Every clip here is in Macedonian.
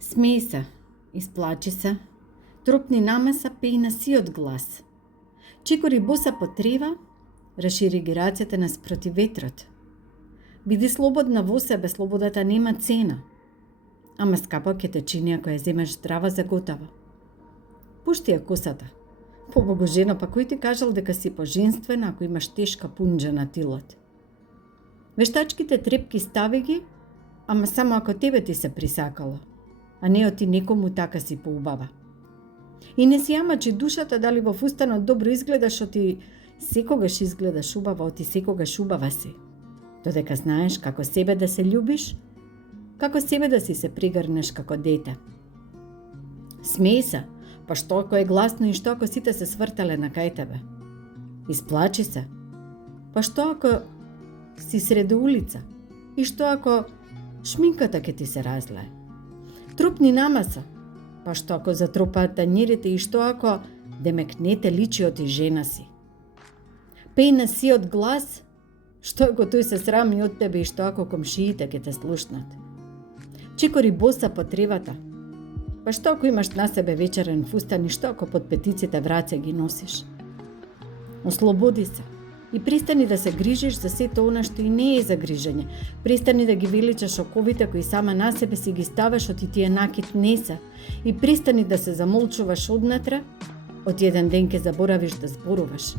Смеј се, исплачи се, тропни намеса, пеј на сиот глас. Чекори боса по трева, расшири ги рацете наспроти ветрот. Биди слободна во себе, слободата нема цена. Ама скапо ќе те чини ако ја земеш здрава за готова. Пушти ја косата. Побогу жено, па кој ти кажал дека си поженствена ако имаш тешка пунџа на тилот? Вештачките трепки стави ги, ама само ако тебе ти се присакало, а не оти некому така си поубава. И не си јамачи душата дали во фустанот добро изгледаш, оти секогаш изгледаш убаво, оти секогаш убава си. Додека знаеш како себе да се љубиш, како себе да си се пригрнеш како дете. Смеј се, па што ако е гласно и што ако сите се свртале на кај тебе? Исплачи се, па што ако си среде улица? И што ако шминката ќе ти се разлее? Трупни намаса, па што ако затропаат танјирите и што ако демек не те личи оти жена си? Пеј на сиот глас, што ако тој се срами од тебе и што ако комшиите ќе те слушнат? Чекори боса по тревата, па што ако имаш на себе вечерен фустан и што ако под петиците враце ги носиш? Ослободи се и пристани да се грижиш за сето она што и не е за грижење. Пристани да ги величаш оковите кои сама на себе си ги ставаш оти тие накит не се. И пристани да се замолчуваш однатре, од еден ден ќе заборавиш да зборуваш.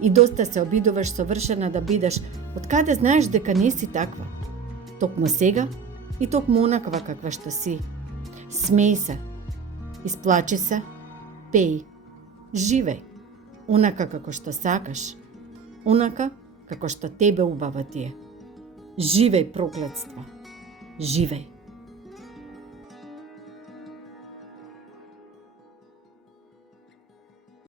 И доста се обидуваш совршена да бидеш, од каде знаеш дека не си таква? Токму сега и токму онаква каква што си. Смеј се, исплачи се, пеј, живеј, онака како што сакаш, онака како што тебе убава ти е. Живеј, проклетство, живеј.